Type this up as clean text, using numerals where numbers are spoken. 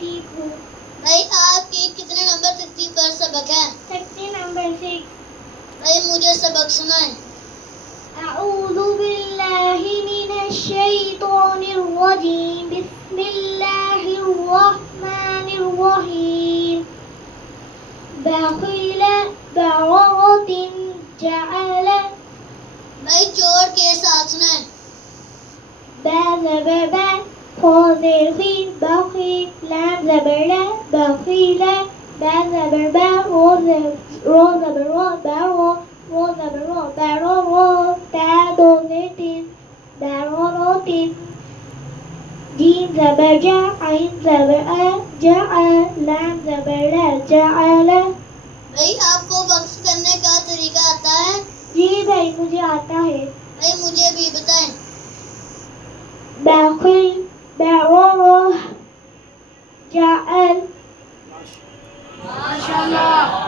ठीक हूँ। भाई आपके कितने नंबर तक की पर सबक है? 30 नंबर 6। भाई मुझे सबक सुनाए। अऊज़ु बिल्लाहि मिनश शैतानिर रजीम। बिस्मिल्लाहिर रहमानिर रहीम। बखिल बरातिन जअल। भाई जोड़ के साथ सुनाए। बा ज़बर बखी लाम ज़बर ला बखीला बा ज़बर बा रो ज़बर रो बारो रो ज़बर रो बारो रो ता दो तीन बारो रो तीन जीम ज़बर जा आइन ज़बर आ जा लाम ज़बर ला जअला। भाई आपको वक्फ करने का तरीका आता है? जी भाई मुझे आता है। भाई मुझे भी बताएं। बखील बरो जअल। माशाल्लाह।